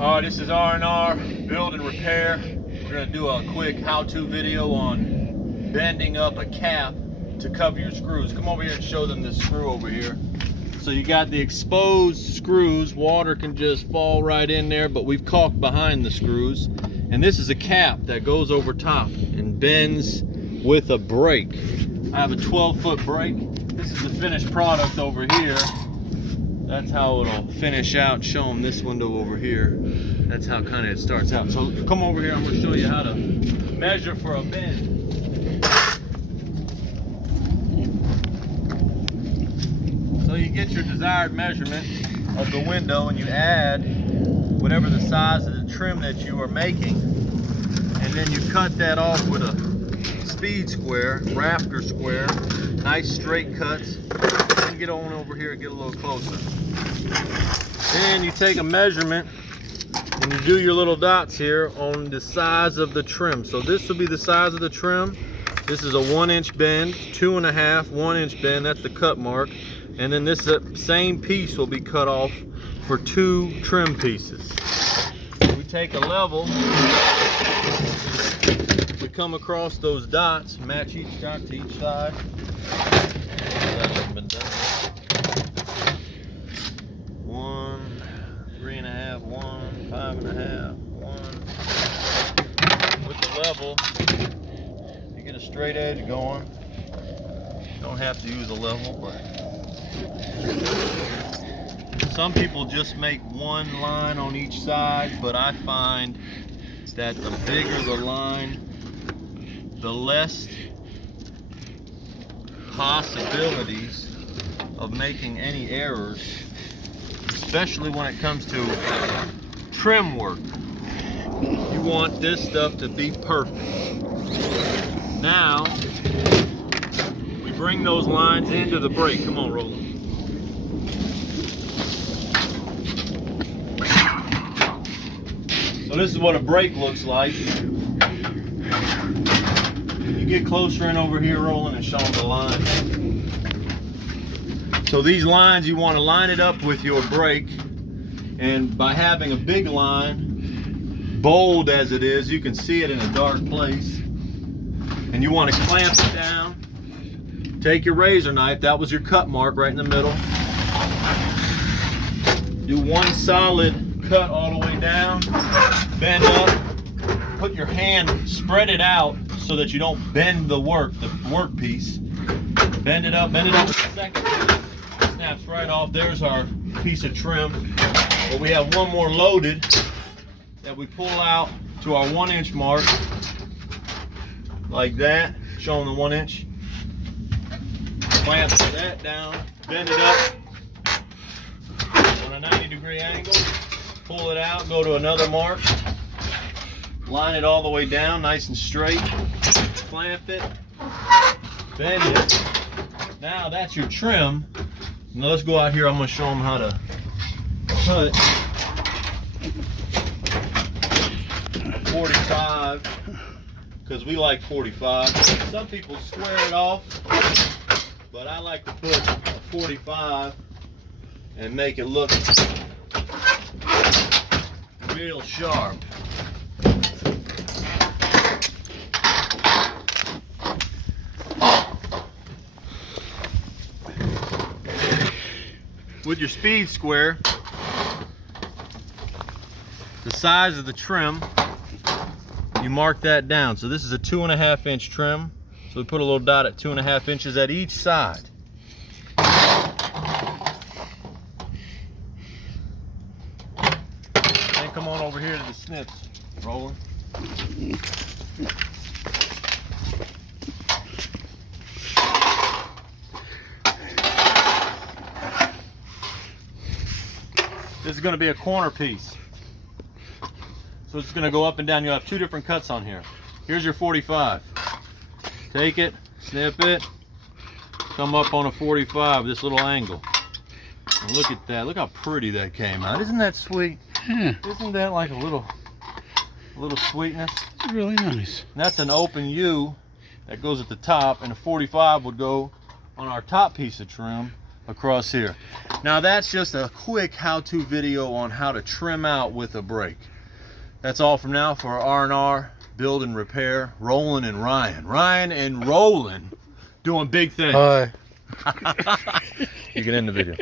Alright, this is R&R Build and Repair. We're going to do a quick how-to video on bending up a cap to cover your screws. Come over here and show them this screw over here. So you got the exposed screws. Water can just fall right in there, but we've caulked behind the screws. And this is a cap that goes over top and bends with a brake. I have a 12-foot brake. This is the finished product over here. That's how it'll finish out. Show them this window over here. That's how kind of it starts out. So come over here, I'm going to show you how to measure for a bend. So you get your desired measurement of the window and you add whatever the size of the trim that you are making, and then you cut that off with a speed square, rafter square, nice straight cuts. And get on over here and get a little closer. Then you take a measurement and you do your little dots here on the size of the trim. So this will be the size of the trim. This is a 1-inch bend, 2.5, 1-inch bend. That's the cut mark. And then this same piece will be cut off for 2 trim pieces. We take a level, we come across those dots, match each dot to each side. That hasn't been done. 1, 3.5, 1, 5.5, 1. With the level, you get a straight edge going. You don't have to use a level, but some people just make one line on each side, but I find that the bigger the line, the less possibilities of making any errors, especially when it comes to trim work. You want this stuff to be perfect. Now we bring those lines into the brake. Come on, Roland. So this is what a brake looks like. You get closer in over here, Roland, and show them the line. So these lines, you want to line it up with your brake, and by having a big line, bold as it is, you can see it in a dark place, and you want to clamp it down. Take your razor knife, that was your cut mark right in the middle. Do one solid cut all the way down, bend up, put your hand, spread it out so that you don't bend the work piece. Bend it up a second. Snaps right off. There's our piece of trim. But we have one more loaded that we pull out to our 1-inch mark, like that, showing the 1-inch. Clamp that down, bend it up on a 90-degree angle. Pull it out, go to another mark, line it all the way down, nice and straight, clamp it, bend it. Now that's your trim. Now let's go out here, I'm going to show them how to cut 45, because we like 45. Some people square it off, but I like to put a 45 and make it look real sharp. With your speed square, the size of the trim, you mark that down. So this is a 2.5-inch trim. So we put a little dot at 2.5 inches at each side. Come on over here to the snips, Roland. This is going to be a corner piece. So it's going to go up and down. You'll have 2 different cuts on here. Here's your 45. Take it, snip it, come up on a 45, this little angle. And look at that. Look how pretty that came out. Isn't that sweet? Yeah. Isn't that like a little sweetness? It's really nice. And that's an open U that goes at the top, and a 45 would go on our top piece of trim. across here. Now that's just a quick how-to video on how to trim out with a brake. That's all from now for R&R, build and repair. Roland and Ryan. Ryan and Roland doing big things. Hi. You can end the video.